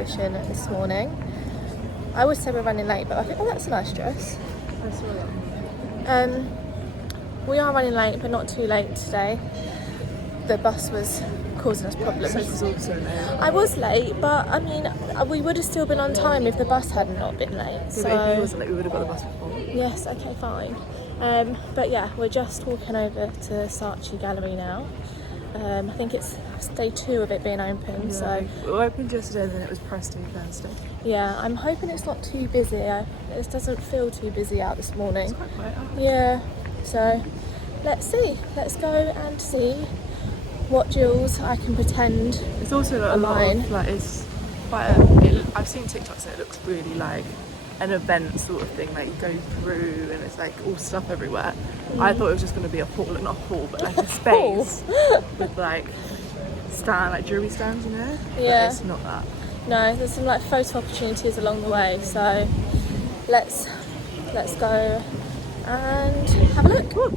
exhibition this morning. I would say we're running late, but I think, that's a nice dress. I saw that. We are running late, but not too late today. The bus was causing us problems. So also late. I was late, but I mean, we would have still been on time if the bus had not been late. So if he wasn't late, we would have got the bus before. Yes, okay, fine. But yeah, we're just walking over to Saatchi Gallery now. I think it's day 2 of it being open, Yeah. so... We opened yesterday, then it was press day Thursday. Yeah, I'm hoping it's not too busy. It doesn't feel too busy out this morning. It's quite quiet out. Yeah, so let's see. Let's go and see what jewels I can pretend It's also like, are a lot mine. of, like, it's quite I've seen TikToks and it looks really like an event sort of thing, like you go through and it's like all stuff everywhere. I thought it was just going to be a hall, not a hall, but like a space with like jewelry stands in there. Yeah. But it's not that. No, there's some like photo opportunities along the way, so let's go and have a look.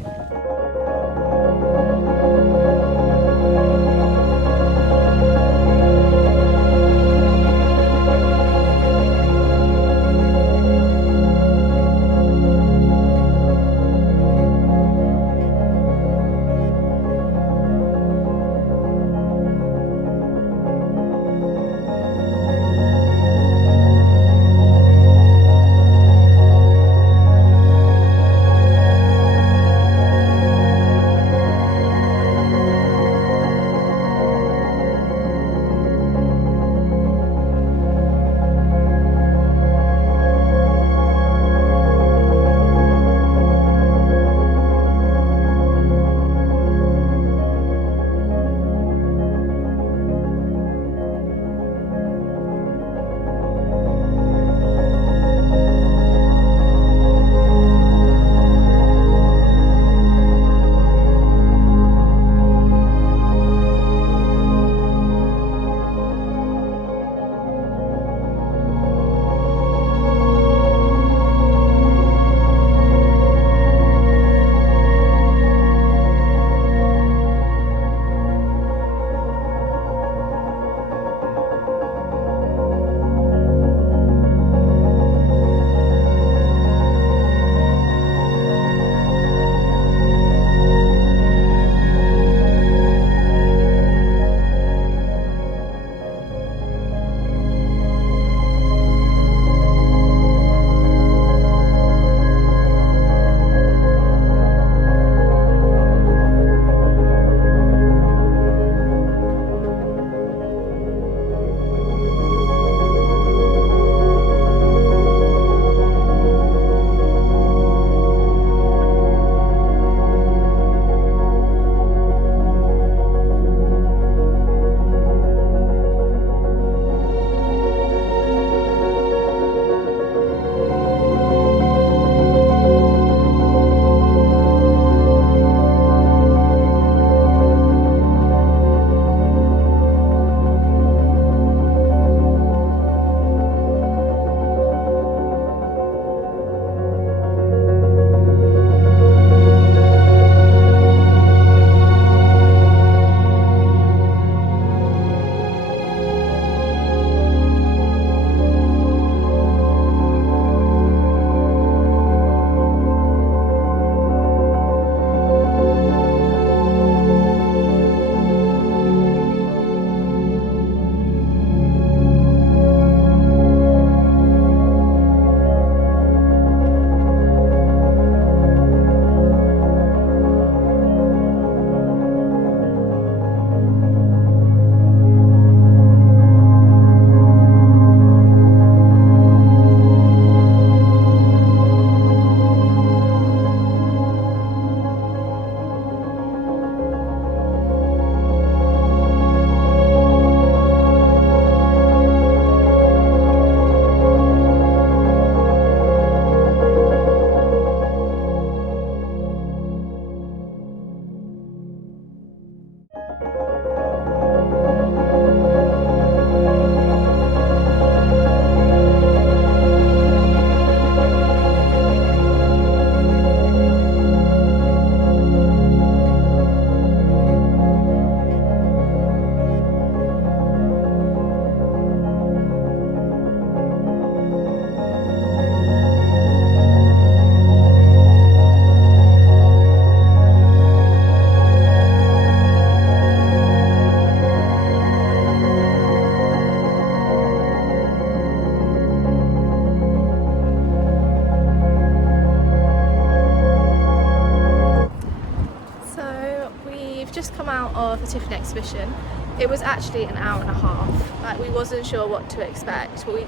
out of the Tiffany exhibition, it was actually an hour and a half. Like, we wasn't sure what to expect, but we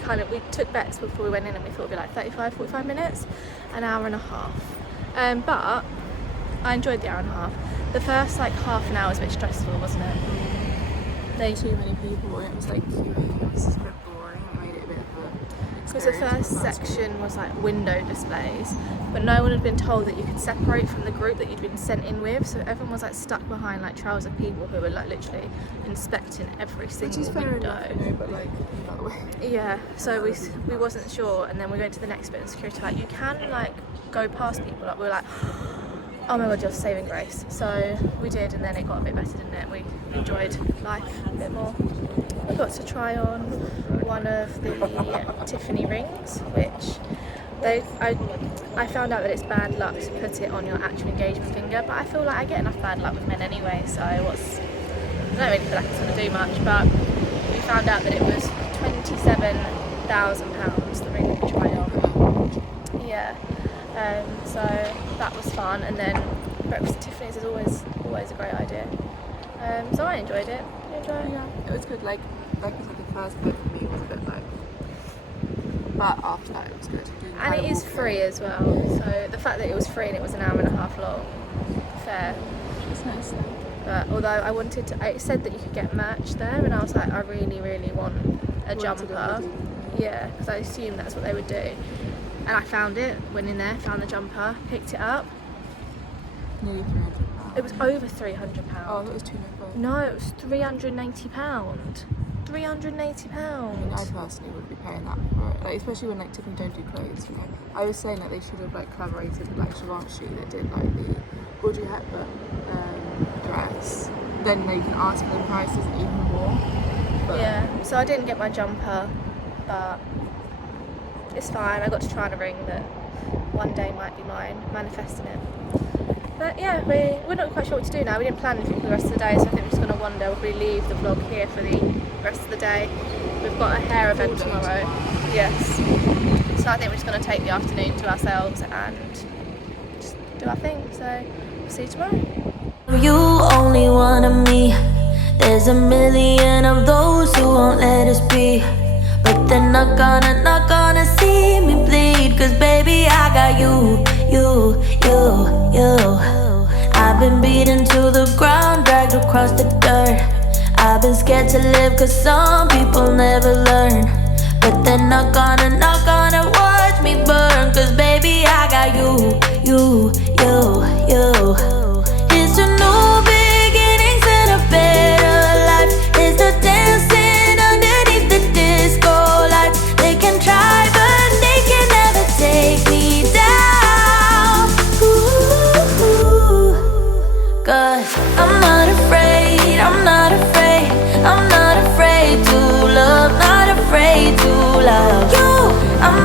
took bets before we went in, and we thought it'd be like 35-45 minutes, an hour and a half. But I enjoyed the hour and a half. The first like half an hour was a bit stressful, wasn't it? There too many people, and it was like queuing. It was just a bit boring. It made it a bit of a Because the first section was like window displays, but no one had been told that you could separate from the group that you'd been sent in with, so everyone was like stuck behind like trails of people who were like literally inspecting every single Which is fair window. enough, you know, but like that way. Yeah, so we wasn't sure, and then we went to the next bit, and security like, you can like go past people. Like, we were like, oh my god, you're saving grace. So we did, and then it got a bit better, didn't it? We enjoyed life a bit more. We got to try on one of the Tiffany rings, which I found out that it's bad luck to put it on your actual engagement finger, but I feel like I get enough bad luck with men anyway, so I don't really feel like it's going to do much. But we found out that it was £27,000, the ring that we tried on. Yeah. So that was fun, and then breakfast at Tiffany's is always a great idea. So I enjoyed it. Did you enjoy it? Yeah, it was good. Like I said, the first bit for me was a bit like, but after that it was good. And it is free as well. So the fact that it was free and it was an hour and a half long, fair. It's nice though. But although it said that you could get merch there, and I was like, I really, really want a jumper. Yeah, because I assumed that's what they would do. And I found it, went in there, found the jumper, picked it up. Nearly £300. It was over £300. Oh, it was £200. No, it was £380. £380. I mean, I personally would be paying that for it, like, especially when like Tiffany don't do clothes. You know, I was saying that they should have like collaborated with like Schwarzkopf that did like the Audrey Hepburn dress. Then they can ask for the prices even more. But Yeah, so I didn't get my jumper, but it's fine. I got to try on a ring that one day might be mine, manifesting it. But yeah, we're not quite sure what to do now. We didn't plan anything for the rest of the day, so I think we're just going to wander. We'll probably leave the vlog here for the rest of the day. We've got a hair event tomorrow. Yes. So I think we're just going to take the afternoon to ourselves and just do our thing. So we'll see you tomorrow. You only one of me. There's a million of those who won't let us be, but they're not gonna see me bleed. Cause baby, I got you. I've been beaten to the ground, dragged across the dirt. I've been scared to live cause some people never learn, but they're not gonna watch me burn. Cause baby, I got you. Here's to new beginnings and a better life. Here's to dancing underneath the disco lights. They can try but they can never take me down. Ooh, cause I'm not afraid to love, not afraid to love you. I'm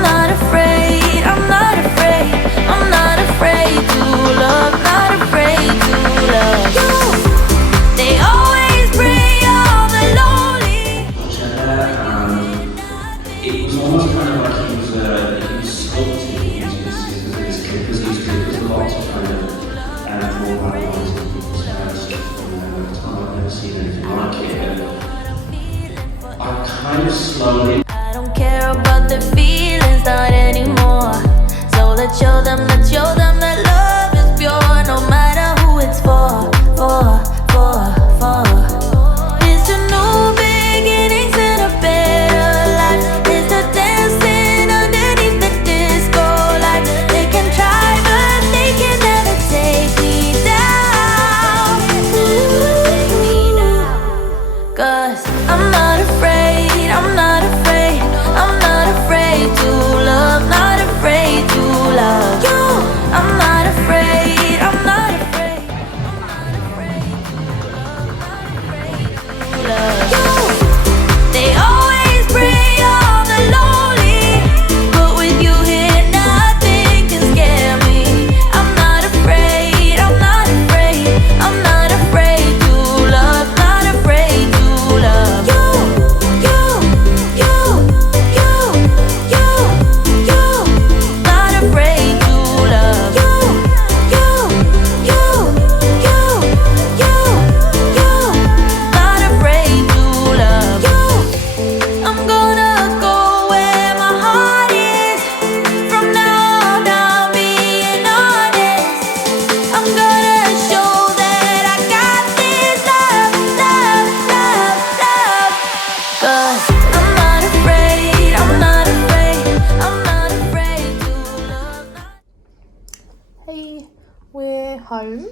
home.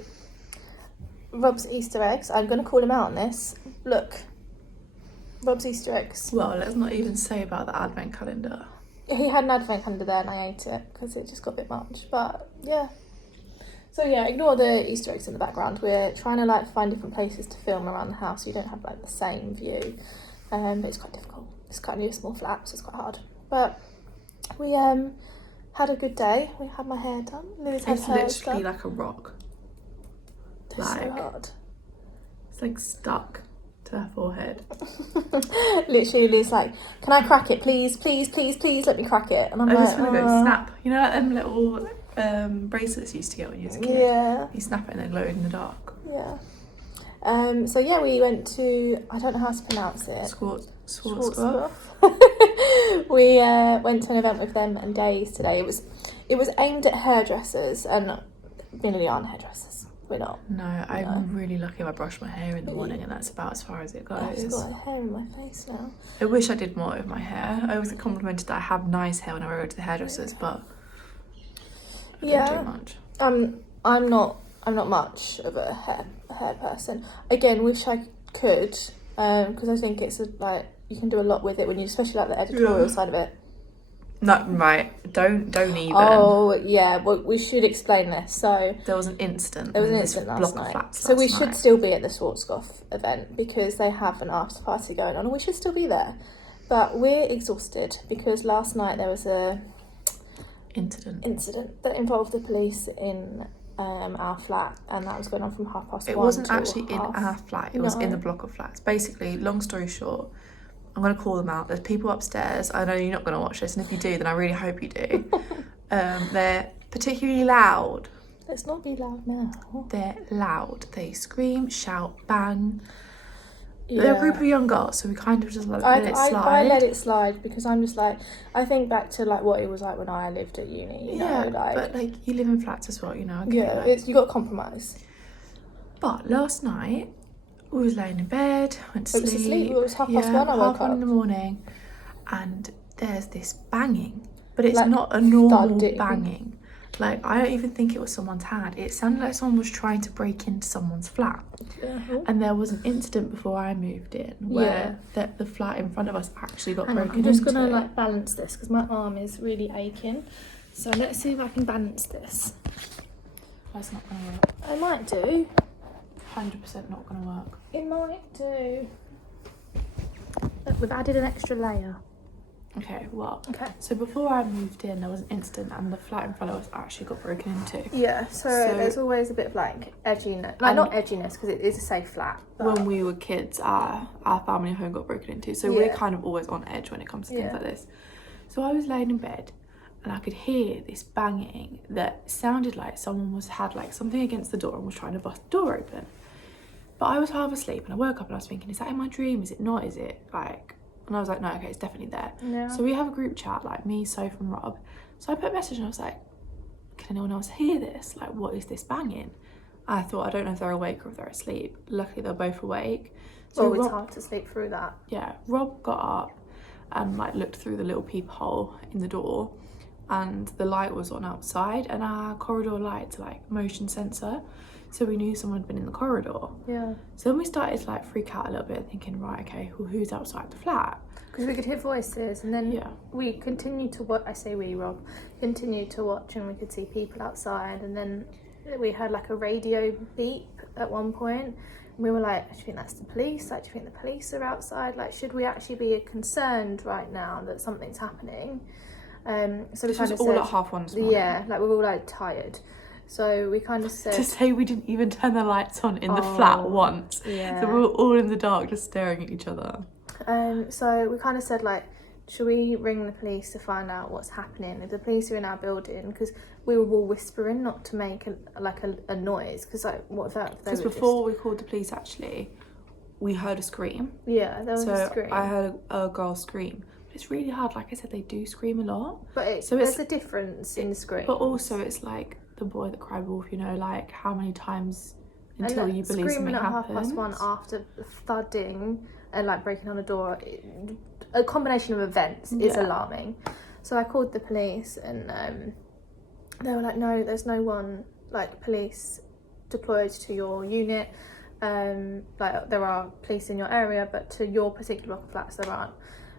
Rob's Easter eggs. I'm going to call him out on this. Look. Rob's Easter eggs. Well, let's not even say about the advent calendar. He had an advent calendar there and I ate it because it just got a bit much. But yeah. So yeah, ignore the Easter eggs in the background. We're trying to like find different places to film around the house so you don't have like the same view. But it's quite difficult. It's kind of a small flat, so it's quite hard. But we had a good day. We had my hair done. Lily's had It's hers literally done. like a rock. It's so like- hard. It's like stuck to her forehead. Literally, Lily's like, "Can I crack it, please, please, please, please? Let me crack it." And I'm I like, just want to go snap. You know, like them little bracelets you used to get when you was a kid. Yeah, You snap it and they glow in the dark. yeah. So yeah, we went to, I don't know how to pronounce it. Schwarzkopf. We went to an event with them and Days today. It was aimed at hairdressers, and we really aren't hairdressers. We're not. No, I'm really lucky if I brush my hair in the morning and that's about as far as it I've goes. got hair in my face now. I wish I did more with my hair. I always get complimented that I have nice hair when I go to the hairdressers, but I don't do much. I'm not much of a hair person. Again, wish I could, because I think it's like you can do a lot with it when you, especially like the editorial side of it. No, right. Don't even. Oh yeah, well, we should explain this. So There was an incident. there was an in this incident block last of night. flats So we last should night. still be at the Schwarzkopf event because they have an after party going on, and we should still be there. But we're exhausted because last night there was a incident that involved the police in our flat, and that was going on from 1:30. It wasn't actually in half. our flat. It was in No. the block of flats. Basically, long story short, I'm going to call them out. There's people upstairs. I know you're not going to watch this, and if you do, then I really hope you do. They're particularly loud. Let's not be loud now. They're loud. They scream, shout, bang. They're a group of young girls, so we kind of just let it slide. I let it slide because I'm just like, I think back to like what it was like when I lived at uni. You know, like, but like you live in flats as well, you know. Okay, yeah, like- you got to compromise. But last night, we was laying in bed, went to It was sleep. asleep. It was 1:30 I woke half one in up. the morning, and there's this banging, but it's Like not a normal thudding. banging. Like I don't even think it was someone's hand. It sounded like someone was trying to break into someone's flat. And there was an incident before I moved in where the flat in front of us actually got broken I'm just into. gonna like balance this because my arm is really aching. So let's see if I can balance this. That's not gonna work. I might do. 100% not gonna work. It might do. Look, we've added an extra layer. Okay, well. Okay. So before I moved in, there was an incident, and the flat in front of us actually got broken into. Yeah, so there's always a bit of like edginess. Like not edginess because it is a safe flat. But When we were kids, our family home got broken into, so we're kind of always on edge when it comes to things like this. So I was laying in bed and I could hear this banging that sounded like someone had like something against the door and was trying to bust the door open. But I was half asleep and I woke up and I was thinking, is that in my dream? Is it not? Is it like... And I was like, no, okay, it's definitely there. Yeah. So we have a group chat, like me, Soph and Rob. So I put a message and I was like, can anyone else hear this? Like, what is this banging? I thought, I don't know if they're awake or if they're asleep. Luckily, they're both awake. So it's Rob, hard to sleep through that. yeah, Rob got up and like looked through the little peephole in the door, and the light was on outside, and our corridor lights are like motion sensor. So we knew someone had been in the corridor. Yeah. So then we started to like freak out a little bit, thinking, right, okay, well, who's outside the flat? Because we could hear voices, and then Yeah. we continued to watch. I say we, Rob, continued to watch, and we could see people outside, and then we heard like a radio beep at one point. And we were like, do you think that's the police? Like, do you think the police are outside? Like, should we actually be concerned right now that something's happening? So we This kind was of all said, at 1:30. yeah, like we're all like tired. So we kind of said, To say we didn't even turn the lights on in the flat once. yeah. So we were all in the dark just staring at each other. So we kind of said like, should we ring the police to find out what's happening? If the police are in our building, because we were all whispering not to make a noise, because like what if that? Because before we called the police, actually, we heard a scream. Yeah, there was a So scream. I heard a girl scream. But it's really hard. Like I said, they do scream a lot. But so there's it's- a difference in the scream. But also, it's like the boy that cried wolf. You know, like how many times until you believe something screaming at happens. 1:30 after thudding and like breaking on the door, a combination of events is Yeah. alarming. So I called the police, and they were like, no, there's no one, like police deployed to your unit. Like there are police in your area, but to your particular block of flats there aren't.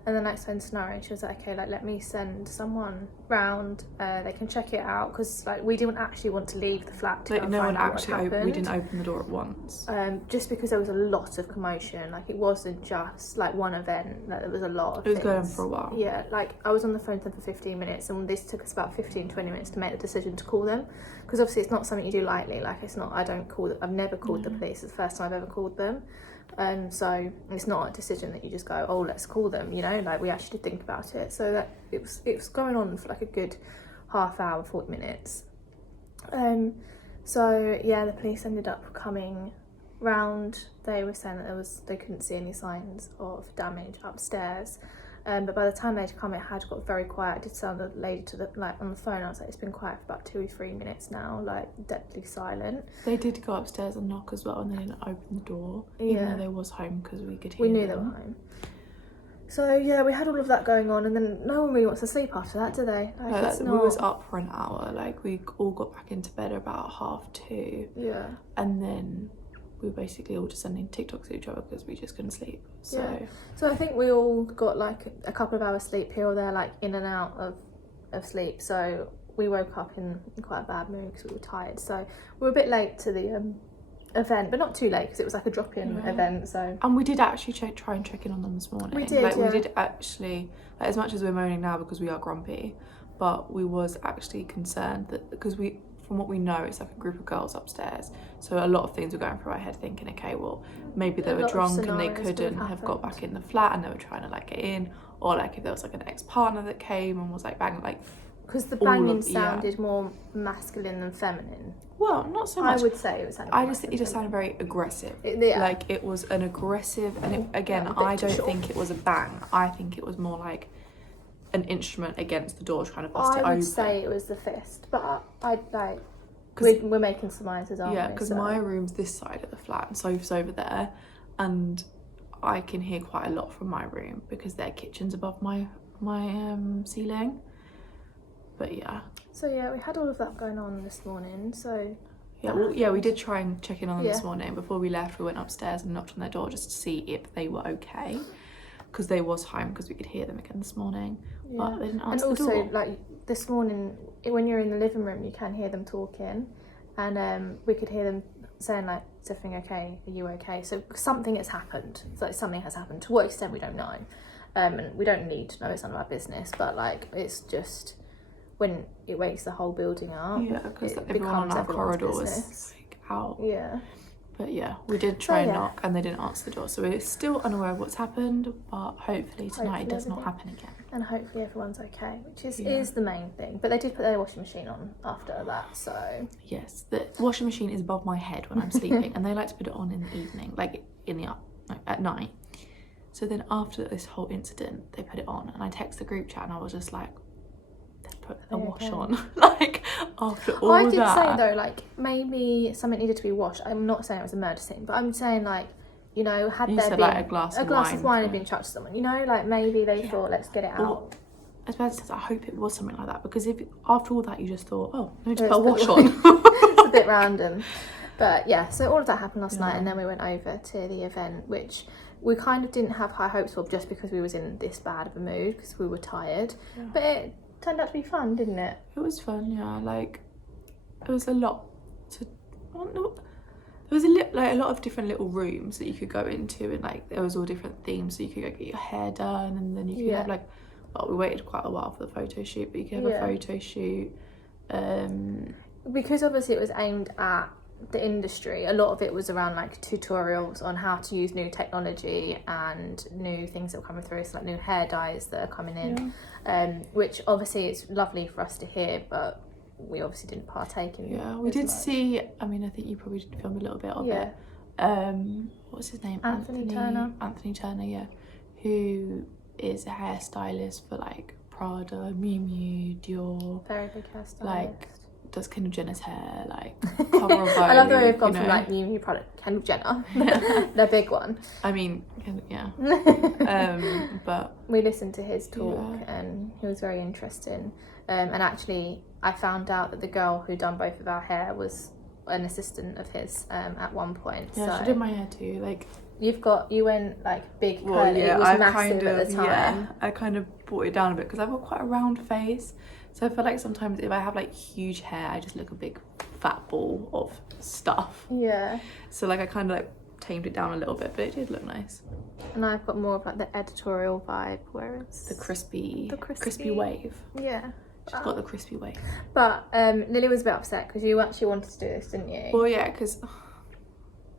And the next time scenario, she was like, okay, like let me send someone round. They can check it out, because like we didn't actually want to leave the flat to Like go and no find one out what actually happened. we didn't open the door at once. Just because there was a lot of commotion. Like it wasn't just like one event. Like there was a lot of It was things. going on for a while. Yeah, like I was on the phone to them for 15 minutes, and this took us about 15-20 minutes to make the decision to call them, because obviously it's not something you do lightly. Like it's not, I've never called the police. It's the first time I've ever called them. So it's not a decision that you just go, oh, let's call them, you know, like we actually did think about it. So that it was going on for like a good half hour, 40 minutes. So yeah, the police ended up coming round. They were saying that they couldn't see any signs of damage upstairs. But by the time they'd come, it had got very quiet. I did tell the lady on the phone, I was like, it's been quiet for about 2 or 3 minutes now, like deadly silent. They did go upstairs and knock as well, and they didn't open the door, even though they was home, because we could hear them. We knew they were home. So yeah, we had all of that going on, and then no one really wants to sleep after that, do they? Like, we was up for an hour. Like we all got back into bed about 2:30. Yeah. And then we were basically all just sending TikToks to each other because we just couldn't sleep. So I think we all got like a couple of hours sleep here or there, like in and out of sleep. So we woke up in quite a bad mood because we were tired. So we were a bit late to the event, but not too late, because it was like a drop-in event. So and we did actually try and check in on them this morning. We did, we did actually, like, as much as we're moaning now because we are grumpy, but we was actually concerned that, because from what we know, it's like a group of girls upstairs, so a lot of things were going through our head, thinking, okay, well, maybe they were drunk and they couldn't have got back in the flat, and they were trying to like get in, or like if there was like an ex-partner that came and was like banging, like, because the banging sounded more masculine than feminine. Well, not so much. I would say it was. It just sounded very aggressive. Like it was an aggressive, and I don't think it was a bang. I think it was more like an instrument against the door trying to bust it open. I would say it was the fist, but I'd like, we're making surmises, aren't we? Yeah, because my room's this side of the flat and sofa's over there, and I can hear quite a lot from my room because their kitchen's above my ceiling. But yeah. So yeah, we had all of that going on this morning. So yeah, we did try and check in on them this morning. Before we left, we went upstairs and knocked on their door just to see if they were okay, because they was home, because we could hear them again this morning. But they didn't answer the door. And also, like this morning, when you're in the living room, you can hear them talking, and we could hear them saying like, "Is everything okay? Are you okay?" So something has happened. It's like something has happened. To what extent, we don't know, and we don't need to know. It's none of our business. But like, it's just, when it wakes the whole building up, because everyone on our corridor was like out. Yeah. But yeah, we did try and knock, and they didn't answer the door. So we're still unaware of what's happened, but hopefully tonight it does not happen again. And hopefully everyone's okay, which is the main thing. But they did put their washing machine on after that, so... Yes, the washing machine is above my head when I'm sleeping, and they like to put it on in the evening, like at night. So then after this whole incident, they put it on, and I text the group chat, and I was just like, put a wash on. Like, after all that. I did say though, like, maybe something needed to be washed. I'm not saying it was a murder scene, but I'm saying, like, you know, had there been like a glass of wine had been chucked to someone, you know, like maybe they thought, let's get it out. I suppose I hope it was something like that, because if after all that you just thought, oh, I need to put a wash on. It's a bit random. But yeah, so all of that happened last night, and then we went over to the event, which we kind of didn't have high hopes for, just because we was in this bad of a mood, because we were tired. But it turned out to be fun, didn't it? It was fun, yeah. Like, it was a lot to... There was a lot of different little rooms that you could go into, and like there was all different themes, so you could go get your hair done, and then you could have like... Well, we waited quite a while for the photo shoot, but you could have a photo shoot. Because obviously it was aimed at the industry, a lot of it was around like tutorials on how to use new technology and new things that were coming through, so like new hair dyes that are coming in, which obviously it's lovely for us to hear, but we obviously didn't partake in. Yeah, we did see, I mean, I think you probably filmed a little bit of it. What's his name? Anthony Turner, yeah, who is a hairstylist for like Prada, Miu Miu, Dior. Very big hairstylist. Like, does Kendall Jenner's hair, like, cover of Vogue, I love the way we've gone from like Miu Miu product, Kendall Jenner, the big one. I mean, yeah. But we listened to his talk, and he was very interesting. And actually, I found out that the girl who done both of our hair was an assistant of his at one point. Yeah, so she did my hair too. Like, you went like big curly. well, yeah, it was I massive at the time. Yeah, I kind of brought it down a bit because I've got quite a round face. So I feel like sometimes if I have like huge hair, I just look a big fat ball of stuff. Yeah. So like I kind of like tamed it down a little bit, but it did look nice. And I've got more of like the editorial vibe, where it's The crispy crispy wave. Yeah. She's got the crispy wave. But Lily was a bit upset because you actually wanted to do this, didn't you? Well, yeah, because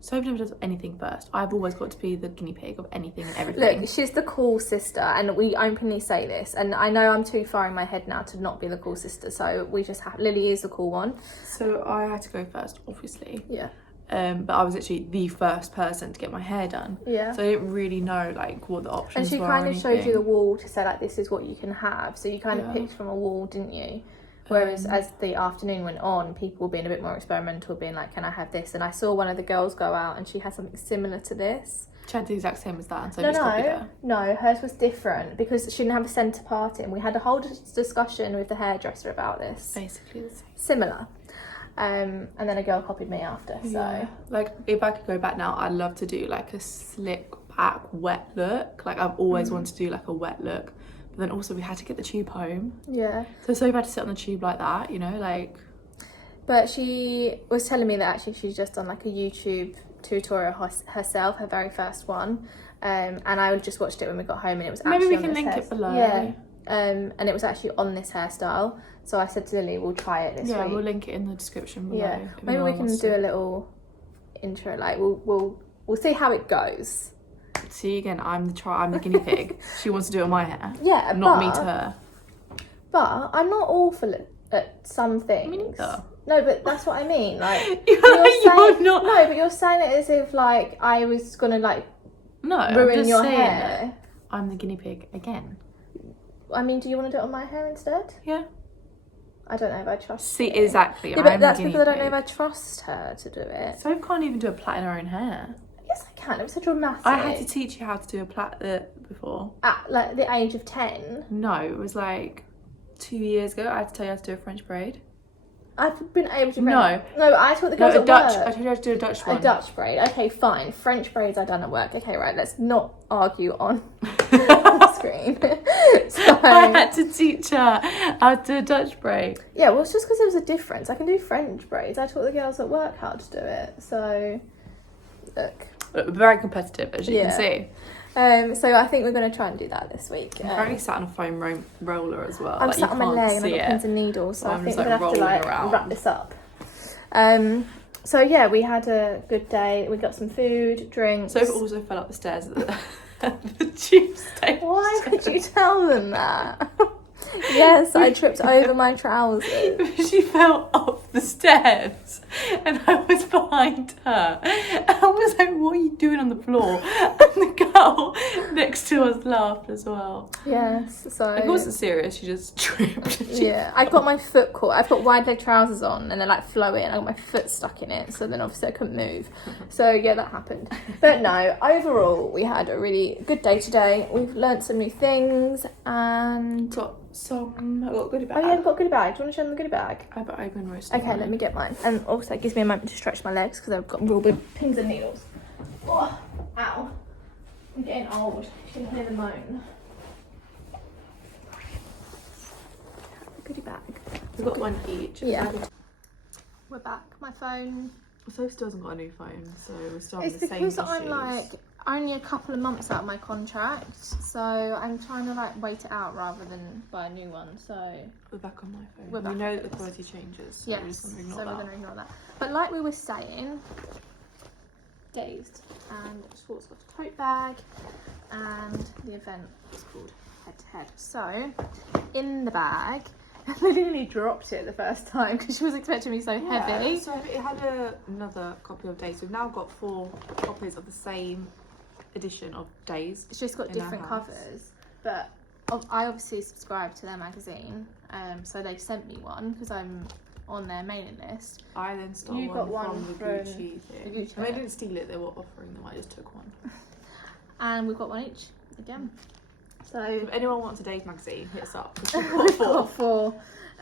Sophie never does anything first. I've always got to be the guinea pig of anything and everything. Look, she's the cool sister, and we openly say this. And I know I'm too far in my head now to not be the cool sister, so we just have Lily is the cool one. So I had to go first, obviously. Yeah. But I was actually the first person to get my hair done. Yeah. So I didn't really know like what the options were. And she kind of showed you the wall to say like, this is what you can have. So you kind of picked from a wall, didn't you? Whereas as the afternoon went on, people were being a bit more experimental, being like, can I have this? And I saw one of the girls go out and she had something similar to this. She had the exact same as that, and so copied her. No, hers was different because she didn't have a centre part in. We had a whole discussion with the hairdresser about this. Basically the same. Similar. And then a girl copied me after, so. Yeah. Like, if I could go back now, I'd love to do like a slick back wet look. Like, I've always wanted to do like a wet look. But then also we had to get the tube home. Yeah. So we had to sit on the tube like that, you know, like. But she was telling me that actually she's just done like a YouTube tutorial herself, her very first one. And I just watched it when we got home, and it was actually maybe we can link it below. Yeah. And it was actually on this hairstyle. So I said to Lily, we'll try it this week. Yeah, we'll link it in the description below. Yeah. Maybe we can do a little intro, like we'll see how it goes. See, again, I'm the guinea pig. She wants to do it on my hair. Yeah, not me to her. But I'm not awful at some things. Me neither. No, but that's what I mean. Like you're not. No, but you're saying it as if like I was gonna like ruin your hair. I'm the guinea pig again. I mean, do you want to do it on my hair instead? Yeah. I don't know if I trust. See, exactly. Yeah, but that's because I don't know if I trust her to do it. So I can't even do a plait in her own hair. Yes, I can. It was so dramatic. I had to teach you how to do a plait before. At like the age of 10. No, it was like 2 years ago. I had to tell you how to do a French braid. I've been able to. No, I taught the girls at Dutch. work. I told you how to do a Dutch one. A Dutch braid. Okay, fine. French braids I done at work. Okay, right. Let's not argue on the screen. So, I had to teach her how to do a Dutch braid. Yeah, well, it's just because there was a difference. I can do French braids. I taught the girls at work how to do it. So, look. Very competitive, as you can see. So I think we're going to try and do that this week. I'm currently sat on a foam roller as well. I'm sat on my leg and I've got pins and needles, so I think we're going to have to like wrap this up. So yeah, we had a good day. We got some food, drinks. So it also fell up the stairs at the tube station. Why would you tell them that? Yes, I tripped over my trousers. She fell off the stairs and I was behind her. I was like, what are you doing on the floor? And the girl next to us laughed as well. Yes, so... It wasn't serious, she just tripped. Yeah, I got my foot caught. I put wide leg trousers on and they're like flowy and I got my foot stuck in it, so then obviously I couldn't move. So yeah, that happened. But no, overall we had a really good day today. We've learnt some new things and... I got a goodie bag. Oh yeah, I've got a goodie bag. Do you want to show them the goodie bag? I bet I open most Okay, let me get mine. And also it gives me a moment to stretch my legs because I've got real big pins and needles. Oh, ow. I'm getting old. You can hear the moan. Goodie bag. We've got one each. Yeah. We're back. My phone. Sophie still hasn't got a new phone, so we're still having It's the same issues. because I'm like only a couple of months out of my contract, so I'm trying to like wait it out rather than buy a new one. So we're back on my phone. We're back we know on that the this. quality changes. So yes, we're just going to so ignore we're going to ignore that. But like we were saying, Dazed and Schwarzkopf tote bag, and the event was called Head to Head. So in the bag. I literally dropped it the first time because she was expecting me so heavy. So it had another copy of Days. We've now got 4 copies of the same edition of Days. It's just got different covers, but I obviously subscribe to their magazine, so they've sent me one because I'm on their mailing list. I then stole You got one from the from Gucci thing. the Gucci I mean, I didn't steal it, they were offering them, I just took one. And we've got one each again. So if anyone wants a Dave magazine, hit us up. we've got 4.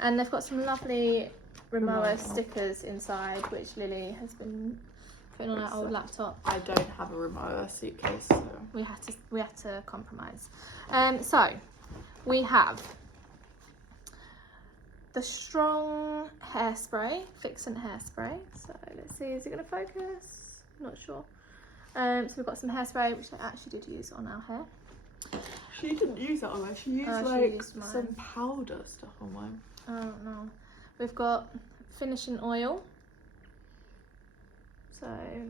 And they've got some lovely Rimowa Rimowa. stickers inside, which Lily has been putting on our old laptop. I don't have a Rimowa suitcase, so We had to compromise. So we have the strong hairspray, Fixant hairspray. So let's see, is it going to focus? Not sure. So we've got some hairspray, which I actually did use on our hair. she didn't use that on mine. She used she used mine. some powder stuff on mine. I don't know. We've got finishing oil. So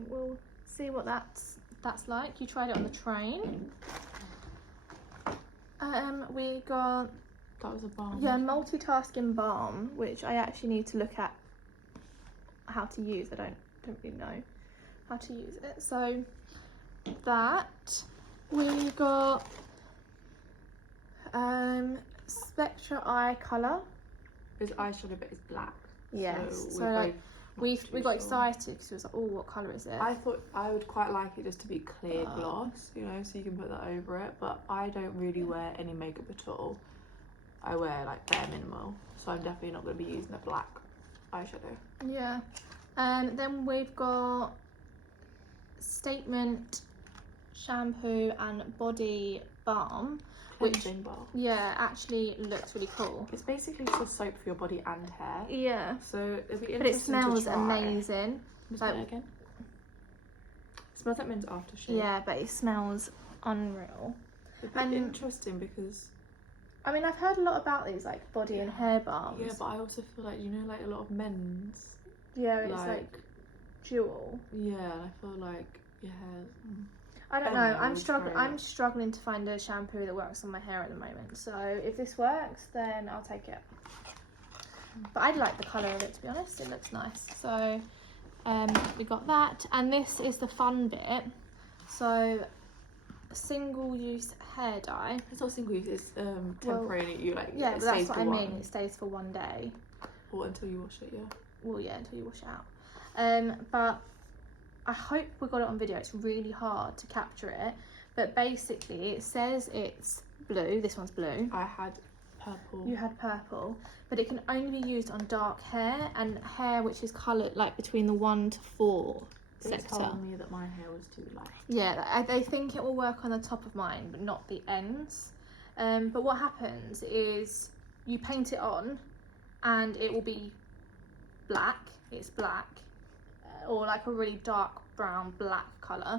we'll see what that's like. You tried it on the train. We got That was a balm. multitasking balm, which I actually need to look at how to use. I don't really know how to use it. So that we got Spectra eye colour. It's eyeshadow, but it's black. Yes. So we're like both we got excited because we was like, oh, what colour is it? I thought I would quite like it just to be clear gloss, you know, so you can put that over it. But I don't really wear any makeup at all. I wear like bare minimal, so I'm definitely not going to be using a black eyeshadow. Yeah. And then we've got Statement shampoo and body balm, which Cleansing balm. actually looks really cool. It's basically just a soap for your body and hair. Yeah. So it'll be interesting But it smells to try. amazing. Smell it again. It smells like men's aftershave. Yeah, but it smells unreal. It'd be interesting because I mean, I've heard a lot about these like body and hair balms. yeah, but I also feel like, you know, like a lot of men's. Yeah, it's like dual. Yeah, I feel like your hair. I don't Anyway, know. I'm we'll struggling. try it. I'm struggling to find a shampoo that works on my hair at the moment. So if this works, then I'll take it. But I like the colour of it, to be honest. It looks nice. So we got that, and this is the fun bit. So single-use hair dye. It's not single use. It's temporary. You like Yeah, it but that's stays what for I mean. one. It stays for one day. Or until you wash it. Yeah. Well, yeah, until you wash it out. But I hope we got it on video. It's really hard to capture it, but basically it says it's blue. This one's blue. I had purple. You had purple, but it can only be used on dark hair and hair which is coloured like between the 1 to 4 It's sector. told me that my hair was too light. Yeah, they think it will work on the top of mine, but not the ends. But what happens is you paint it on, and it will be black. It's black. Or like a really dark brown black colour,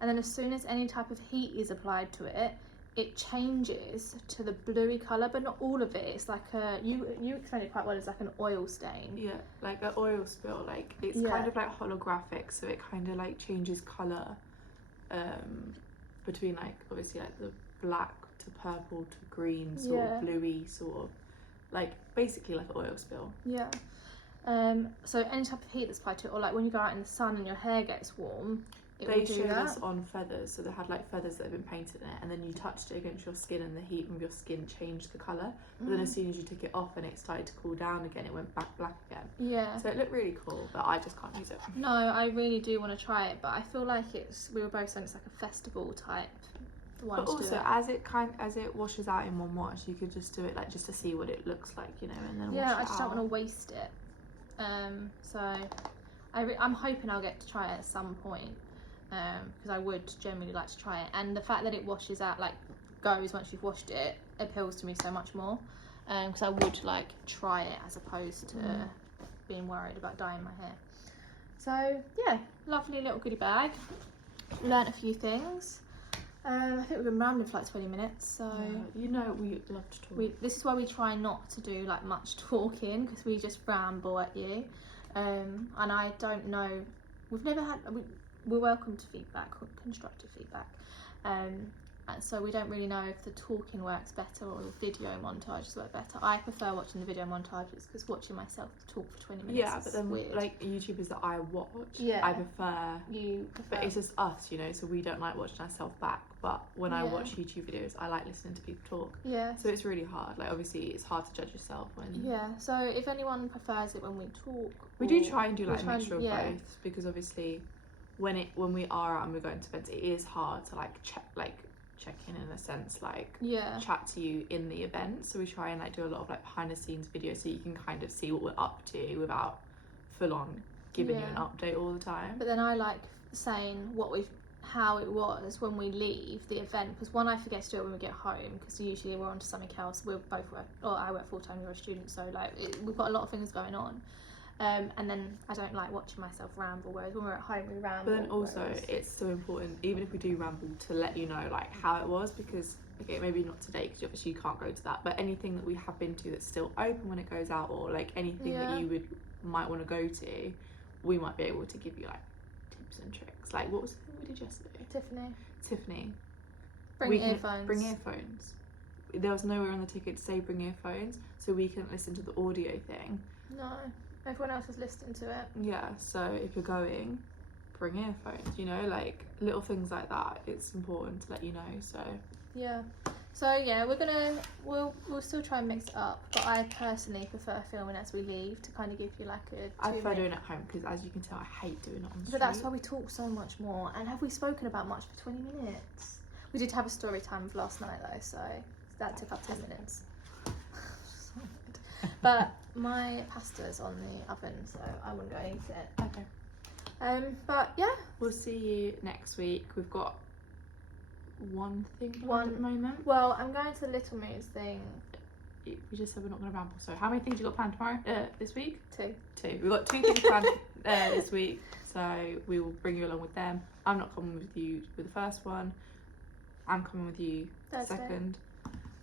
and then as soon as any type of heat is applied to it, it changes to the bluey colour, but not all of it. It's like a you explained it quite well. It's like an oil stain. Yeah, like an oil spill. Like it's Yeah. kind of like holographic, so it kind of like changes colour between like obviously like the black to purple to green, sort of bluey, sort of like basically like an oil spill. Yeah. So any type of heat that's applied to it, or like when you go out in the sun and your hair gets warm, it They will do showed that. us on feathers, so they had like feathers that had been painted in it, and then you touched it against your skin, and the heat of your skin changed the colour. But then as soon as you took it off and it started to cool down again, it went back black again. Yeah. So it looked really cool, but I just can't use it. No, I really do want to try it, but I feel like we were both saying it's like a festival type one But to also, do it. as it washes out in one wash, you could just do it like just to see what it looks like, you know, and then Yeah, wash I it just don't out. want to waste it. So I'm hoping I'll get to try it at some point, because I would generally like to try it. And the fact that it washes out, like goes once you've washed it, appeals to me so much more. Because I would like try it as opposed to being worried about dyeing my hair. So yeah, lovely little goodie bag. Learned a few things. I think we've been rambling for like 20 minutes, so you know we love to talk. this is why we try not to do like much talking, because we just ramble at you. And I don't know, we've never had, we're welcome to feedback, constructive feedback. And so we don't really know if the talking works better or the video montages work better. I prefer watching the video montages because watching myself talk for 20 minutes Yeah, is but then weird. like YouTubers that I watch, Yeah. I prefer. But it's just us, you know, so we don't like watching ourselves back. But when I watch YouTube videos, I like listening to people talk. Yeah. So it's really hard. Like obviously, it's hard to judge yourself when. Yeah. So if anyone prefers it when we talk, We do try and do like a try and- mixture of yeah. both, because obviously, when we are out and we're going to events, it is hard to like check in a sense, like Yeah. chat to you in the event. So we try and like do a lot of like behind the scenes videos so you can kind of see what we're up to without full on giving you an update all the time. But then I like saying how it was when we leave the event, because one, I forget to do it when we get home, because usually we're on to something else. We're both work, or I work full time, you're a student, so like we've got a lot of things going on. And then I don't like watching myself ramble, whereas when we're at home we ramble. But then also it's so important, even if we do ramble, to let you know like how it was, because okay, maybe not today because obviously you can't go to that, but anything that we have been to that's still open when it goes out, or like anything that you might want to go to, we might be able to give you like tips and tricks. Like what was the thing we did yesterday? Tiffany. Bring earphones. Bring earphones. There was nowhere on the ticket to say bring earphones, so we couldn't listen to the audio thing. No. Everyone else was listening to it. Yeah, so if you're going, bring earphones, you know, like little things like that. It's important to let you know, so. Yeah. So yeah, we'll still try and mix it up, but I personally prefer filming as we leave to kind of give you like a I prefer doing it at home because as you can tell, I hate doing it on the street. But that's why we talk so much more. And have we spoken about much for 20 minutes? We did have a story time of last night though, so that took up 10 minutes. But my pasta's on the oven, so I wouldn't go and eat it. Okay. But yeah, we'll see you next week. We've got one thing at the moment. Well, I'm going to the Little Moons thing. We just said we're not going to ramble. So how many things you got planned tomorrow? This week? Two. We've got 2 things planned this week, so we will bring you along with them. I'm not coming with you with the first one. I'm coming with you Thursday. second.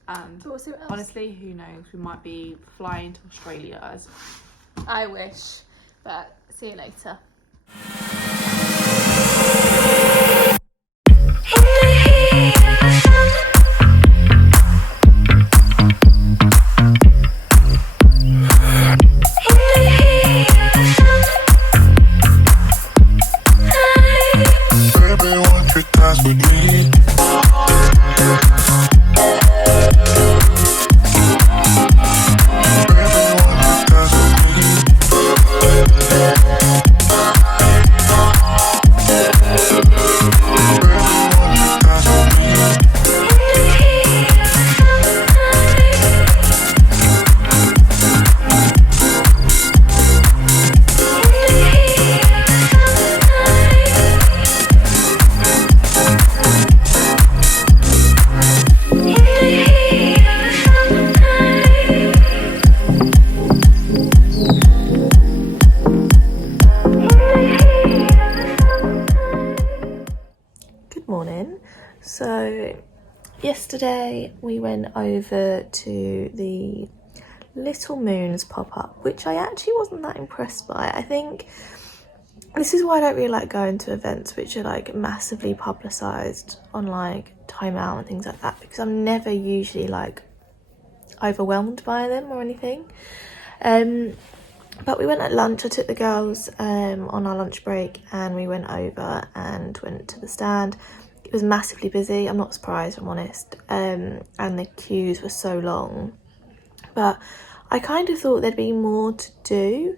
And We'll see what else. honestly, who knows? We might be flying to Australia as I wish, but see you later. Morning. So yesterday we went over to the Little Moons pop-up, which I actually wasn't that impressed by. I think this is why I don't really like going to events which are like massively publicised on like Time Out and things like that, because I'm never usually like overwhelmed by them or anything. But we went at lunch. I took the girls on our lunch break and we went over and went to the stand. It was massively busy. I'm not surprised, I'm honest. And the queues were so long. But I kind of thought there'd be more to do.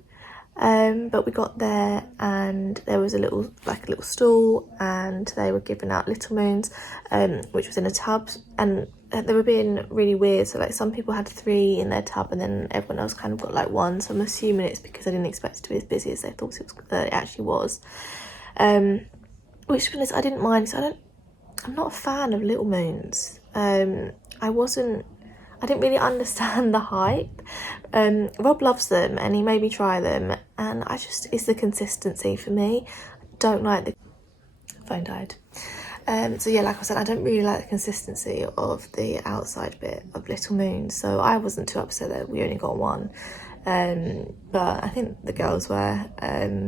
But we got there and there was a little stall and they were giving out Little Moons, which was in a tub, and they were being really weird. So like some people had 3 in their tub and then everyone else kind of got like 1. So I'm assuming it's because I didn't expect it to be as busy as they thought it actually was. Which, to be honest, I didn't mind. So I'm not a fan of Little Moons. I didn't really understand the hype. Rob loves them and he made me try them, and it's the consistency for me. I don't like the phone died. So yeah, like I said, I don't really like the consistency of the outside bit of Little Moons, so I wasn't too upset that we only got 1. But I think the girls were.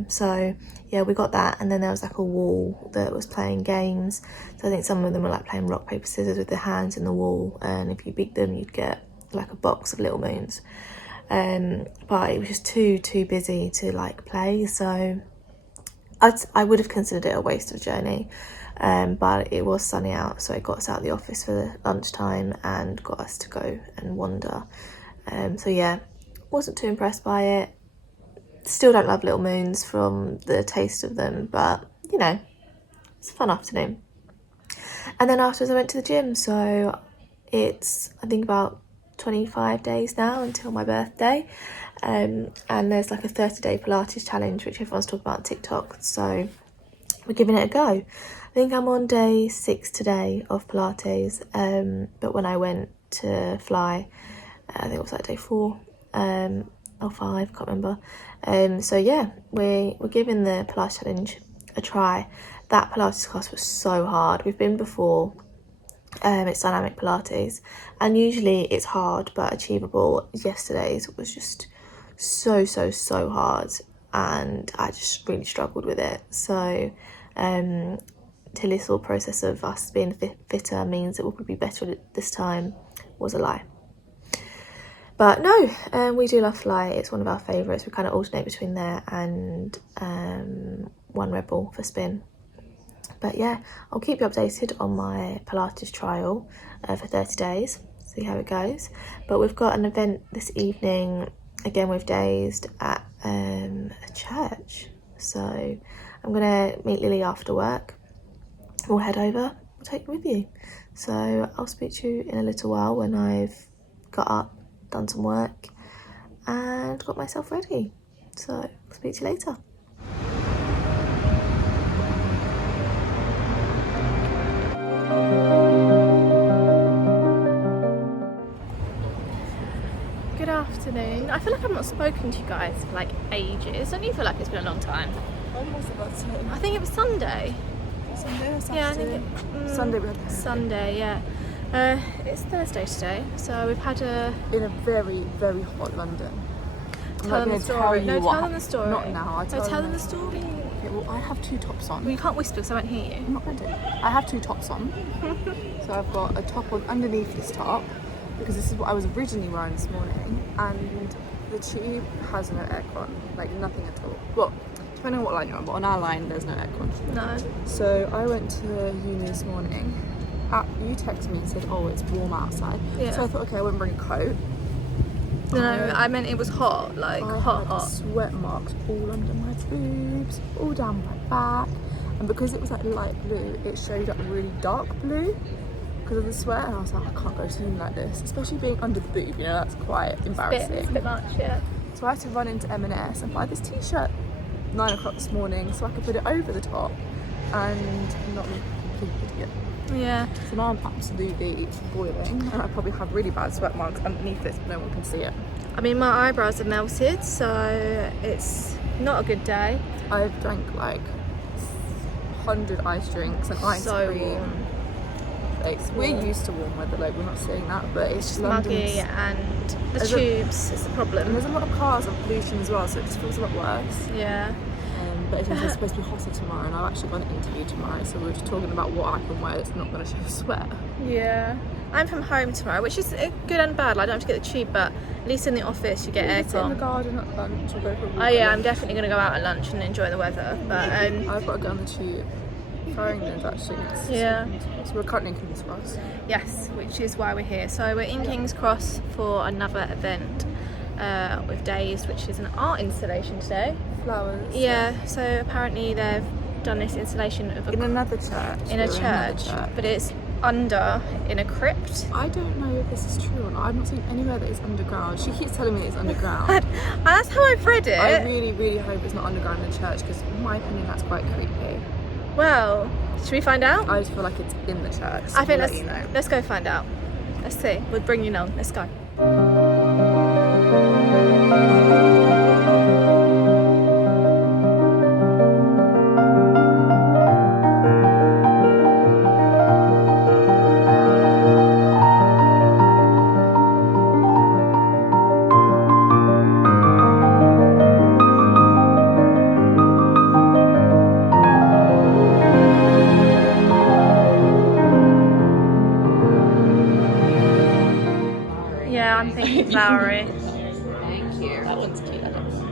So yeah, we got that, and then there was like a wall that was playing games. So I think some of them were like playing rock, paper, scissors with their hands in the wall, and if you beat them you'd get like a box of Little Moons. But it was just too busy to like play, so I would have considered it a waste of a journey. But it was sunny out, so it got us out of the office for the lunchtime and got us to go and wander. So yeah, wasn't too impressed by it. Still don't love Little Moons from the taste of them, but you know, it's a fun afternoon. And then afterwards I went to the gym, so it's I think about 25 days now until my birthday, and there's like a 30-day Pilates challenge which everyone's talking about on TikTok, so we're giving it a go. I think I'm on day 6 today of Pilates, but when I went to fly, I think it was like day 4 or 5, can't remember. So yeah, we're giving the Pilates challenge a try. That Pilates class was so hard. We've been before. It's dynamic Pilates, and usually it's hard but achievable. Yesterday's was just so hard, and I just really struggled with it. So Tilly's whole process of us being fitter means it will be better this time was a lie. But no, we do love Fly. It's one of our favourites. We kind of alternate between there and One Red Bull for spin. But yeah, I'll keep you updated on my Pilates trial for 30 days, see how it goes. But we've got an event this evening, again with Dazed, at a church. So I'm going to meet Lily after work. We'll head over, we'll take you with you. So I'll speak to you in a little while when I've got up, done some work, and got myself ready. So I'll speak to you later. Good afternoon. I feel like I've not spoken to you guys for like ages. Don't you feel like it's been a long time? When was it about today? I think it was Sunday. Sunday or Saturday? Yeah, I think Sunday we had the Sunday, yeah. It's Thursday today, so we've had in a very hot London. Tell them the story. No, tell them the story. Not now. No, tell them the story. Okay, well, I have 2 tops on. Well, you can't whisper because I won't hear you. I'm not going to. I have 2 tops on. So I've got a top on underneath this top, because this is what I was originally wearing this morning, and the tube has no aircon, like nothing at all. Well, depending on what line you're on, but on our line there's no aircon. No. So I went to uni this morning. You texted me and said, oh, it's warm outside. Yeah. So I thought, okay, I wouldn't bring a coat. No, I meant it was hot, like I hot, had hot. sweat marks all under my boobs, all down my back, and because it was like light blue, it showed up really dark blue because of the sweat, and I was like, I can't go to uni like this, especially being under the boob, you know, that's quite embarrassing. It's a bit much, yeah. So I had to run into M&S and buy this t-shirt 9 o'clock this morning so I could put it over the top and not look a complete idiot. Yeah. So now I'm absolutely boiling, and I probably have really bad sweat marks underneath this, but no one can see it. I mean, my eyebrows are melted, so it's not a good day. I've drank like 100 ice drinks and ice So cream. warm. We're used to warm weather, like we're not saying that, but it's just Muggy, and the There's tubes is the and problem. there's a lot of cars and pollution as well, so it just feels a lot worse. Yeah. But it's supposed to be hotter tomorrow, and I've actually got an interview tomorrow, so we're just talking about what I can wear that's not going to show sweat. Yeah. I'm from home tomorrow, which is good and bad. Like, I don't have to get the tube, but at least in the office you get Sit in the aircon. garden at lunch or go for a walk. Oh yeah, I'm definitely going to go out at lunch and enjoy the weather. But I've got to get on the tube. Farringdon's actually next. Yeah. So we're currently in King's Cross. yes, which is why we're here. So we're in King's Cross for another event with Dazed, which is an art installation today. Flowers. Yeah, so apparently they've done this installation of In another church. in a We're in another church, but it's under in a crypt. I don't know if this is true or not. I've not seen anywhere that it's underground. She keeps telling me it's underground. And that's how I've read it. I really hope it's not underground in the church, because in my opinion that's quite creepy. Well, should we find out? I just feel like it's in the church. So I think we'll let you know. let's go find out. Let's see. We'll bring you along. Let's go. Yeah, I'm thinking flowery. Thank you. That one's cute.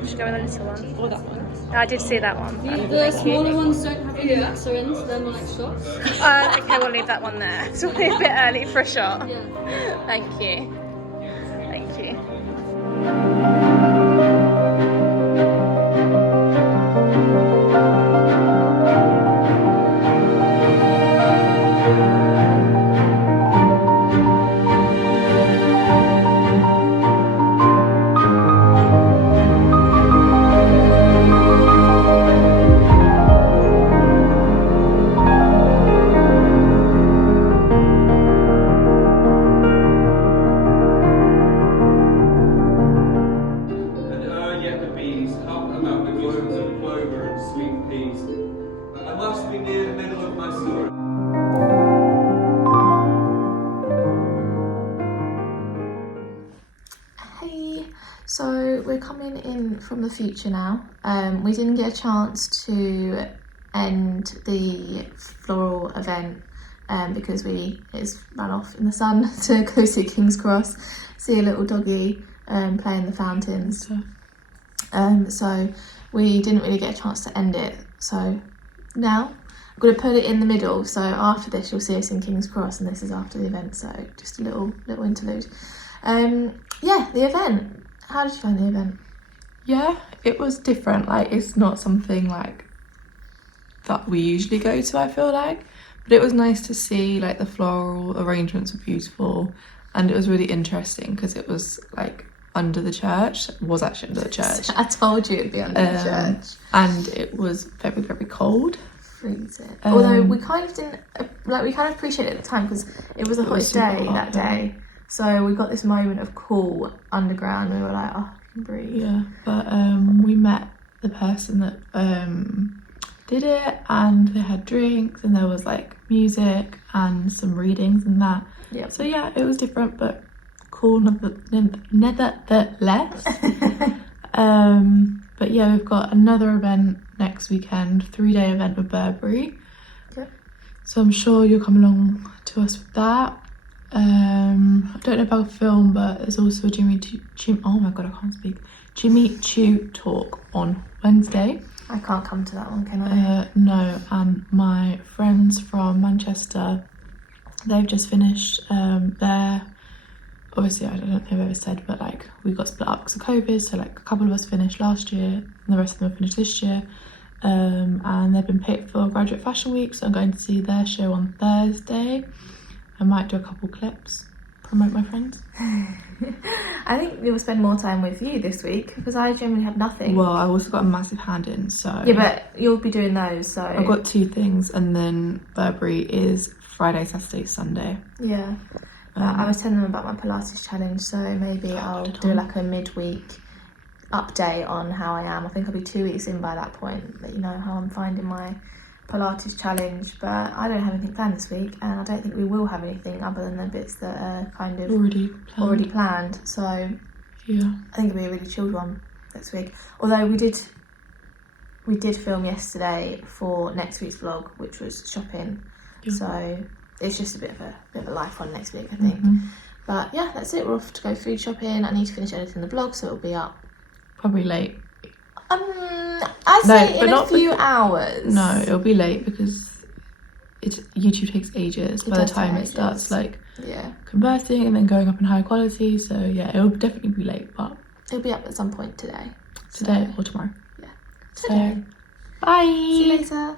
We should go with a little one. Or that one. I did see that one. The smaller ones don't have any mixer in, so they're more like shots. Okay, we'll leave that one there. It's probably a bit early for a shot. Yeah. Thank you. Thank you. different sweet peas. I must be near the middle of my story. Hey, so we're coming in from the future now. We didn't get a chance to end the floral event because it's ran off in the sun to go see King's Cross, see a little doggy play in the fountains. So we didn't really get a chance to end it. So now I'm going to put it in the middle. So after this, you'll see us in King's Cross, and this is after the event. So just a little interlude. Yeah, the event. How did you find the event? Yeah, it was different. Like, it's not something like that we usually go to, I feel like. But it was nice to see, like, the floral arrangements were beautiful, and it was really interesting because it was like under the church. It was actually under the church. I told you it'd be under the church. And it was very, very cold. Freezing. Although we kind of didn't, like, we kind of appreciated it at the time because it was the hottest super day hot, that day. So we got this moment of cool underground, and we were like, oh, I can breathe. Yeah, but we met the person that did it, and they had drinks, and there was like music and some readings and that. Yeah. So yeah, it was different but cool nevertheless. But yeah, we've got another event next weekend, 3-day event with Burberry. Okay. So I'm sure you'll come along to us with that. I don't know if I'll film, but there's also a Jimmy Choo talk on Wednesday. I can't come to that one, can I? No, and my friends from Manchester, they've just finished their, obviously I don't know if I've ever said, but like we got split up because of COVID, so like a couple of us finished last year and the rest of them have finished this year, and they've been picked for Graduate Fashion Week, so I'm going to see their show on Thursday. I might do a couple clips, promote my friends. I think we will spend more time with you this week because I generally have nothing. Well, I've also got a massive hand in, so... Yeah, but you'll be doing those, so... I've got 2 things, and then Burberry is Friday, Saturday, Sunday. Yeah. I was telling them about my Pilates challenge, so maybe I'll do like a midweek update on how I am. I think I'll be 2 weeks in by that point, let you know how I'm finding my Pilates challenge, but I don't have anything planned this week, and I don't think we will have anything other than the bits that are kind of already planned. So yeah, I think it'll be a really chilled one next week. Although we did film yesterday for next week's vlog, which was shopping. Yeah. So it's just a bit of a life one next week, I think. But yeah, that's it. We're off to go food shopping. I need to finish editing the vlog, so it'll be up probably late. I'd say in a few hours. No, it'll be late because YouTube takes ages by the time it starts like converting and then going up in higher quality. So yeah, it'll definitely be late, but it'll be up at some point today. Or tomorrow. Yeah. Today. So, bye. See you later.